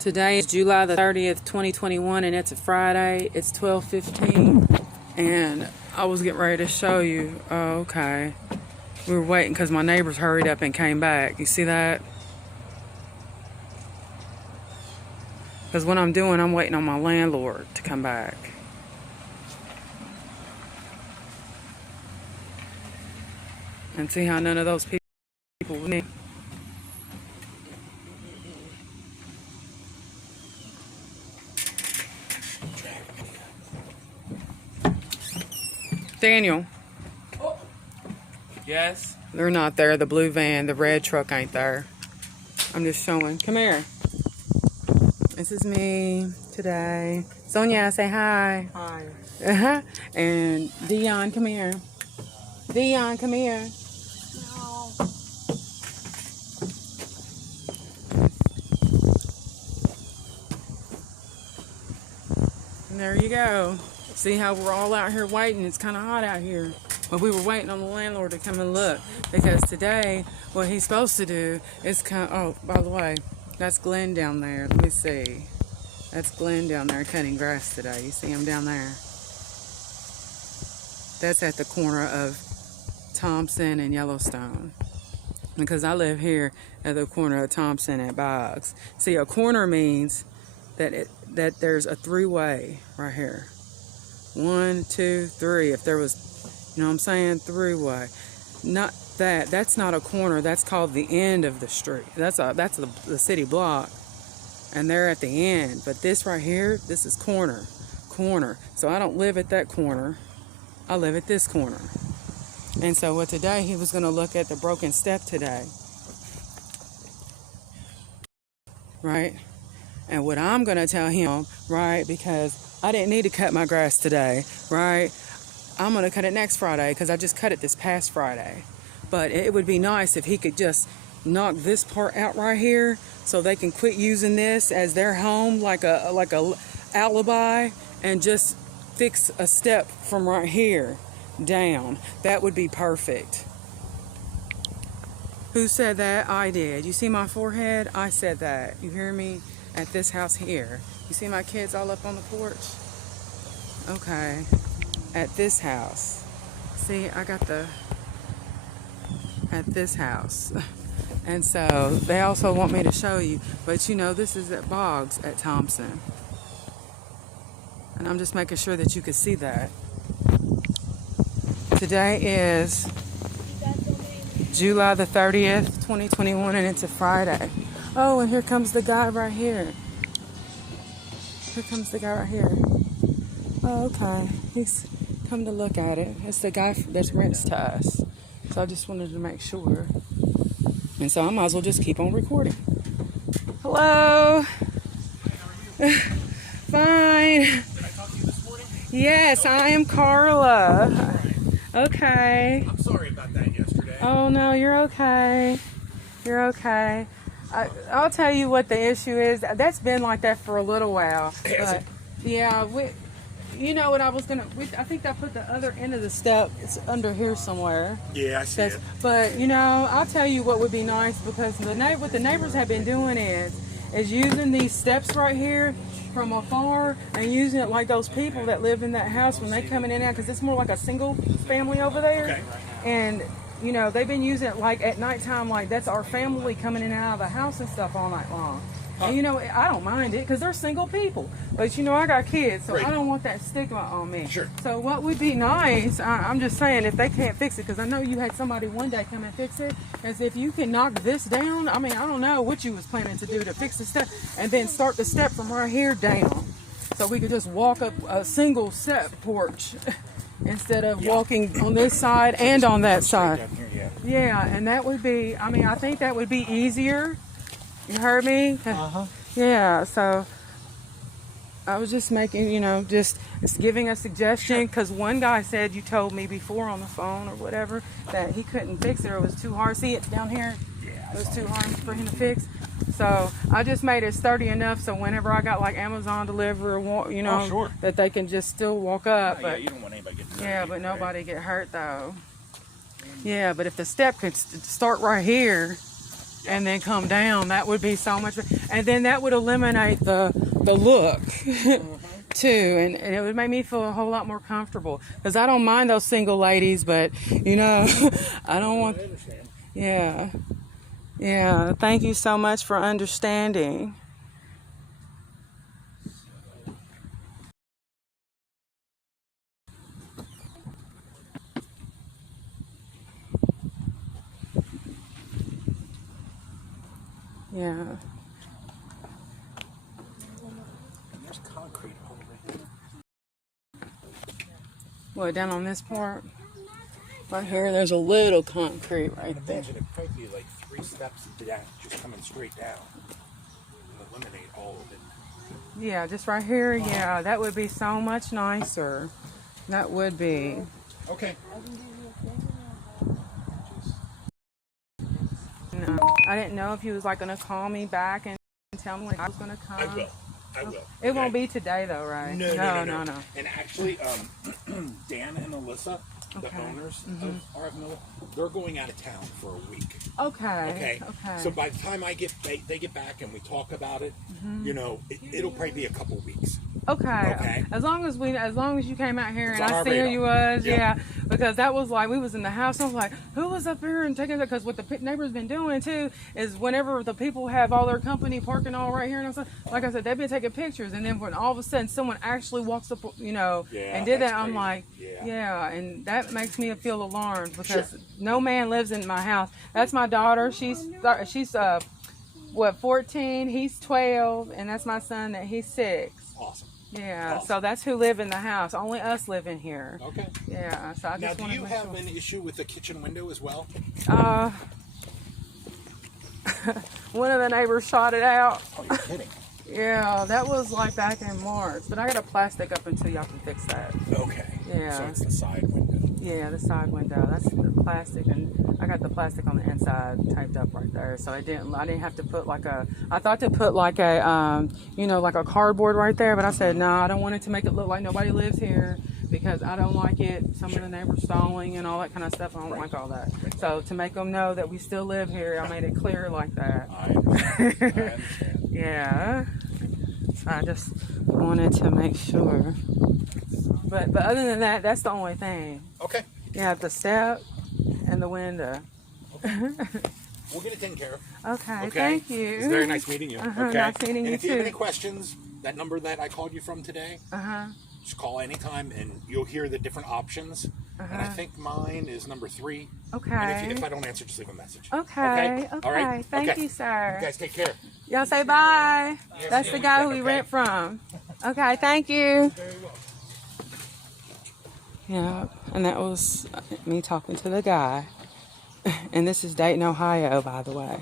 Today is July the 30th, 2021, and it's a Friday. It's 12:15, and I was getting ready to show you. Oh, okay. We were waiting because my neighbors hurried up and came back. You see that? Because what I'm doing, I'm waiting on my landlord to come back. And see how none of those people with me. Daniel. Yes? They're not there. The blue van, the red truck ain't there. I'm just showing. Come here. This is me today. Sonia, say hi. Hi. And Dion, come here. Dion, come here. No. And there you go. See how we're all out here waiting? It's kind of hot out here. But we were waiting on the landlord to come and look. Because today, what he's supposed to do is come... Oh, by the way, that's Glenn down there. Let me see. That's Glenn down there cutting grass today. You see him down there? That's at the corner of Thompson and Yellowstone. Because I live here at the corner of Thompson and Boggs. See, a corner means that there's a three-way right here. 1, 2, 3. If there was, you know what I'm saying, three-way. Not that. That's not a corner. That's called the end of the street. That's the city block, and they're at the end. But this right here, this is corner. So I don't live at that corner. I live at this corner. And so what today, he was going to look at the broken step today. Right? And what I'm going to tell him, right, because I didn't need to cut my grass today, right? I'm going to cut it next Friday because I just cut it this past Friday. But it would be nice if he could just knock this part out right here so they can quit using this as their home like a alibi and just fix a step from right here down. That would be perfect. Who said that? I did. You see my forehead? I said that. You hear me? At this house here. You see my kids all up on the porch? Okay. At this house. See, I got at this house. And so they also want me to show you. But you know, this is at Boggs at Thompson. And I'm just making sure that you can see that. Today is July the 30th, 2021, and it's a Friday. Oh, and here comes the guy right here. Here comes the guy right here. Oh, okay. He's come to look at it. It's the guy that rents to us. So I just wanted to make sure. And so I might as well just keep on recording. Hello. Fine. Did I talk to you this morning? Yes, I am Carla. Okay. I'm sorry about that yesterday. Oh, no, you're okay. You're okay. I'll tell you what the issue is. That's been like that for a little while. But yeah, you know what I was gonna. I think I put the other end of the step. It's under here somewhere. Yeah, I see it. But you know, I'll tell you what would be nice because what the neighbors have been doing is using these steps right here from afar and using it like those people that live in that house when they come in and out because it's more like a single family over there. Okay. And you know, they've been using it like at nighttime, like that's our family coming in and out of the house and stuff all night long. And you know, I don't mind it because they're single people. But you know, I got kids, so I don't want that stigma on me. Sure. So what would be nice, I'm just saying, if they can't fix it, because I know you had somebody one day come and fix it, is if you can knock this down. I mean, I don't know what you was planning to do to fix the step, and then start the step from right here down. So we could just walk up a single step porch. Instead of walking on this side and on that side. Yeah, and that would be, I mean, I think that would be easier. You heard me? Uh-huh. Yeah, so I was just making, you know, just giving a suggestion because one guy said you told me before on the phone or whatever that he couldn't fix it or it was too hard. See it down here? Yeah. It was too hard for him to fix. So I just made it sturdy enough so whenever I got like Amazon delivery, you know, that they can just still walk up. Yeah, but you don't want anybody getting hurt. yeah, but nobody get hurt though. Yeah, but if the step could start right here and then come down. That would be so much, and then that would eliminate the look too, and it would make me feel a whole lot more comfortable, because I don't mind those single ladies, but you know, I don't want. Yeah, yeah. Thank you so much for understanding. Yeah. And there's concrete over here. What, down on this part? Right here, there's a little concrete right there. Imagine it might be like 3 steps down, just coming straight down. Eliminate all of it. Yeah, just right here. Yeah, that would be so much nicer. That would be. Okay. No, I didn't know if he was like gonna call me back and tell me when I was gonna come. I will. I will. It won't be today though, right? No. No. And actually, Dan and Alyssa, the owners of RF Miller, they're going out of town for a week. Okay. So by the time they get back and we talk about it, you know, it'll probably be a couple weeks. Okay. As long as you came out here It's and on I our see who radar. you was, Yep. yeah. Because that was like, we was in the house, I was like, who was up here and taking it? Because what the neighbors been doing too is whenever the people have all their company parking all right here and stuff, like I said, they've been taking pictures, and then when all of a sudden someone actually walks up, you know, Yeah, and did that, that's I'm crazy. like, Yeah. and that makes me feel alarmed, because Sure. no man lives in my house. That's my daughter. She's 14, he's 12, and that's my son that he's 6. Awesome. Yeah, Awesome. so that's who live in the house. Only us live in here. Okay. Yeah, so I Now, just do want to you make have sure. an issue with the kitchen window as well? One of the neighbors shot it out. Oh, you're kidding. Yeah, that was like back in March, but I got a plastic up until y'all can fix that. Okay. Yeah. So it's the side window. Yeah, the side window. That's the plastic, and I got the plastic on the inside taped up right there. So I didn't have to put like a. I thought to put like a, like a cardboard right there, but I said no. I don't want it to make it look like nobody lives here, because I don't like it. Some of the neighbors stalling and all that kind of stuff. I don't like all that. So to make them know that we still live here, I made it clear like that. I understand. Yeah. So I just wanted to make sure. But other than that, that's the only thing. Okay. Yeah, the step and the window. We'll get it taken care of. Okay, thank you. It's very nice meeting you. Okay. Nice meeting you if you have too. any questions, that number that I called you from today, just call anytime and you'll hear the different options. And I think mine is number 3. Okay. And if I don't answer, just leave a message. Okay. All right. Thank you, sir. You guys take care. Y'all say bye. That's the guy who we rent from. Okay, thank you. Yeah, and that was me talking to the guy. And this is Dayton, Ohio, by the way.